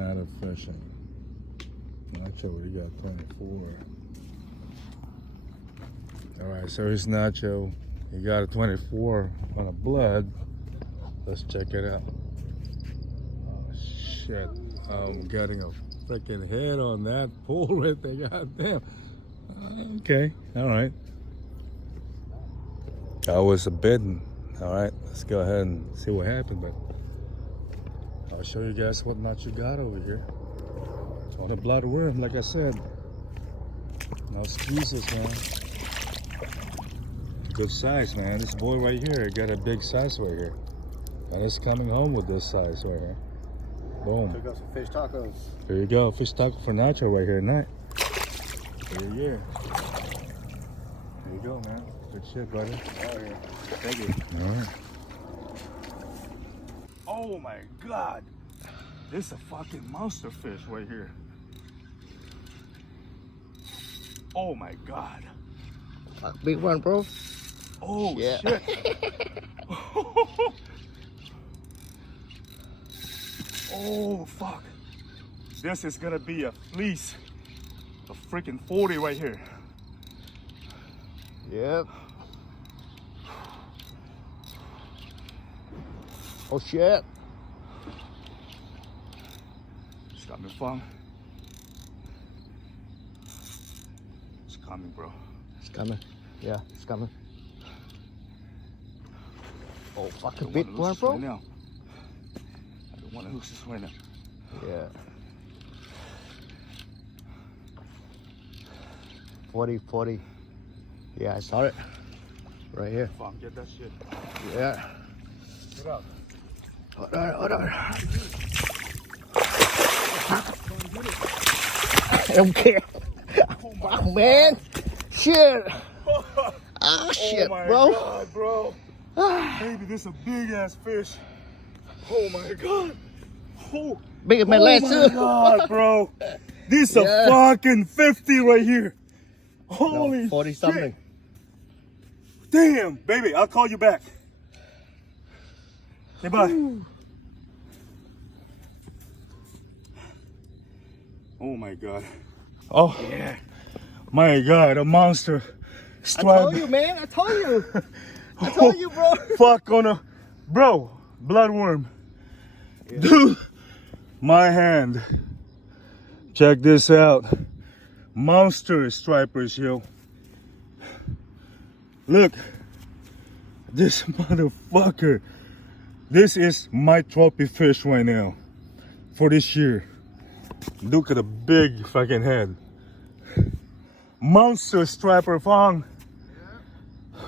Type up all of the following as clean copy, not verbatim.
out of fishing. Nacho, what do you got? 24. Alright, so here's Nacho. He got a 24 on a blood. Let's check it out. Oh shit. I'm getting a freaking head on that pole right there. God damn. Okay, alright. I was a bidding. Alright, let's go ahead and see what happened, but I'll show you guys what Nacho got over here. It's on a bloodworm, like I said. No excuses, man. Good size, man. This boy right here got a big size right here. And it's coming home with this size right here. Boom. Took out some fish tacos. There you go. Fish taco for Nacho right here tonight. There you go. There you go, man. Good shit, brother. Oh, yeah. Thank you. All right. Oh my God. This is a fucking monster fish right here. Oh my God. Big one, bro. Oh yeah. Shit. Oh fuck. This is gonna be at least a freaking 40 right here. Yep. Oh shit. It's got me fun. It's coming, bro. It's coming. Yeah, it's coming. Oh, I fucking don't big wanna one, lose this bro. right now. I don't want to lose this right now. Yeah. 40. Yeah, I saw it. Right here. Fuck, get that shit. Yeah. Get up. Hold on. Okay. Fuck, man. Shit. Ah, shit, oh my bro. God, bro. Baby, this is a big ass fish. Oh my God. Oh, Big as my leg, my too. God, bro. This is Yeah. a fucking 50 right here. Holy 40 shit. something. Damn, baby, I'll call you back. Okay, bye. Oh my God. Oh, Yeah. my God, a monster. I told you, man. I told you. I told you, bro. Fuck on a, bro, bloodworm. Yeah. Dude, my hand. Check this out. Monster stripers, yo. Look, this motherfucker. This is my trophy fish right now for this year. Look at the big fucking head. Monster striper fang. Yeah.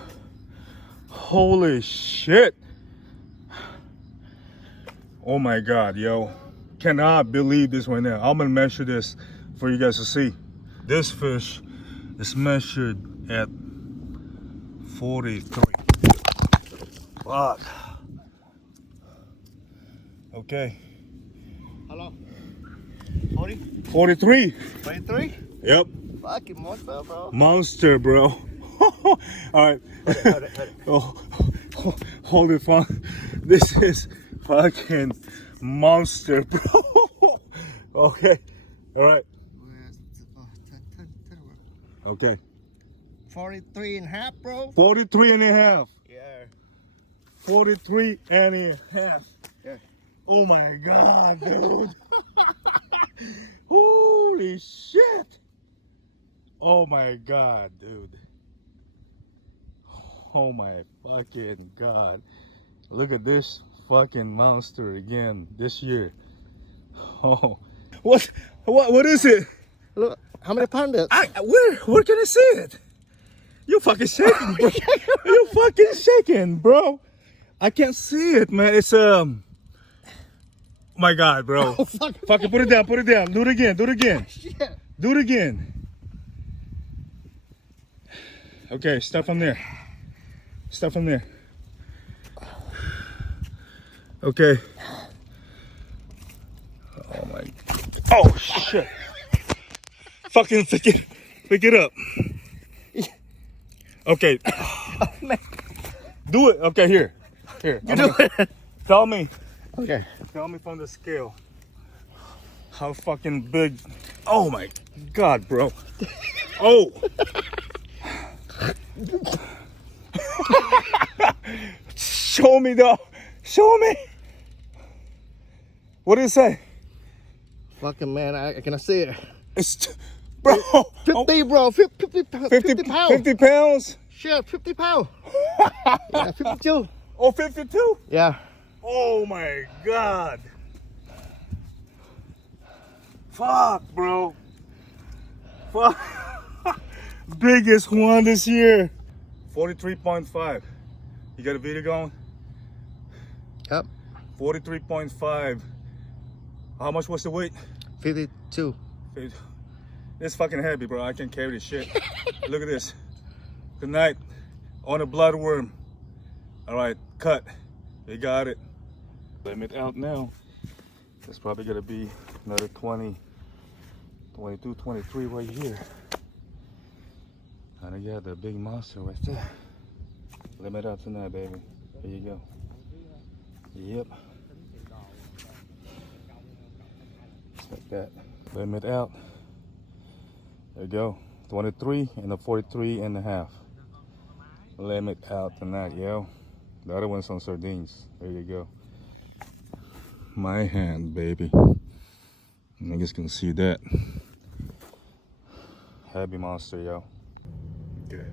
Holy shit. Oh my God, yo. Cannot believe this right now. I'm gonna measure this for you guys to see. This fish is measured at 43. Fuck. Okay. Hello. 40? 43. 23? Yep. Fucking monster, bro. Monster, bro. All right. Hold it. Oh, hold it, fun. This is fucking monster, bro. Okay. All right. Okay. 43 and a half, bro. 43 and a half. Yeah. 43 and a half. Yeah. Oh my God, dude. Holy shit. Oh my God, dude. Oh my fucking God. Look at this fucking monster again this year. Oh. What is it? Look, how many pounds? Where can I see it? You fucking shaking, bro. You fucking shaking, bro. I can't see it, man. It's my God, bro. Oh, fuck. Fucking put it down. Do it again. Shit. Do it again. Okay, start from there. Okay. Oh my. Oh shit. Fucking pick it up. Okay. Do it. Okay, here. You do it. Tell me. Okay. Tell me from the scale. how fucking big. Oh my God, bro. Oh. Show me though. Show me. What did it say? Fucking man, I cannot see it. It's, bro. 50, bro. 50 pounds. 50 pounds? Shit, 50 pounds. Yeah, 52. Oh, 52? Yeah. Oh my God. Fuck, bro. Fuck. Biggest one this year. 43.5. You got a video going? Yep. 43.5. How much was the weight? 52. It's fucking heavy, bro. I can't carry this shit. Look at this. Tonight on a bloodworm. All right, cut. You got it. Limit out now. It's probably gonna be another 20, 22, 23 right here. And I got the big monster right there. Limit out tonight, baby. Here you go. Yep. Just like that. Limit out. There you go. 23 and a 43 and a half. Limit out tonight, yo. The other one's on sardines. There you go. My hand, baby. Niggas can see that. Heavy monster, yo. Okay.